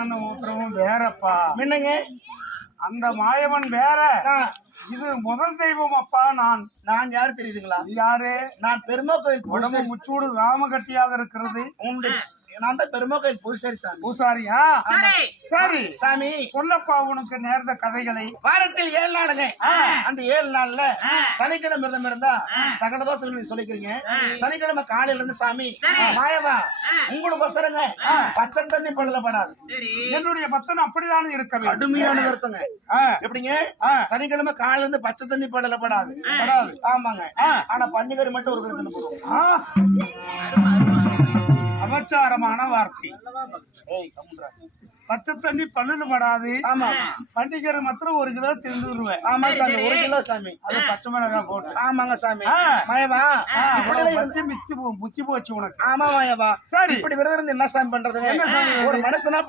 மாயவன் உத்தரவும் வேறப்பா. என்னங்க அந்த மாயவன் வேற, இது முதல் தெய்வம் அப்பா. நான் யாரு தெரியுதுங்களா? யாரு? நான் பெருமா கோயில் உடம்பு முச்சூடு ராமகட்டியாக இருக்கிறது. உண்டு. நான் தான் பெருமா கோயில் பூசாரி சாமி. பூசாரியா? சரி சாமி சொல்லப்பா உனக்கு நேர்ந்த கதைகளை. வாரத்தில் 7 நாளுங்க. அந்த 7 நாள்ல சனிக்கிழமை விரதம் இருந்தா சகல தோசை நீங்க சொல்லிக்கிறீங்க. சனிக்கிழமை காலையில இருந்து சாமி மாயவா உங்களுக்கு ஒசரங்க பச்சை தண்ணி படலப்படாது. என்னுடைய பத்தன் அப்படிதான் இருக்க வேண்டும். கடுமையான வருத்தங்க. எப்படிங்க? சனிக்கிழமை காலையில இருந்து பச்சை தண்ணி படலப்படாது. ஆமாங்க. ஆனா பன்னிக்கறி மட்டும் ஒரு கிலோ போடுவோம். அபச்சாரமான வார்த்தை. பச்சை தண்ணி பல்லுல படாது. ஆமா. பண்டிகரை மாத்திரம் 1 கிலோ தின்னுருவேன். ஆமா சாமி, 1 கிலோ சாமி. அது பச்சை மிளகாய் போட்டு. ஆமாங்க சாமி. மாயவா முச்சி போச்சு உனக்கு. ஆமா மாயவா. சரி இப்படி விரதம் இருந்து என்ன சாமி பண்றது? ஒரு மனுஷனா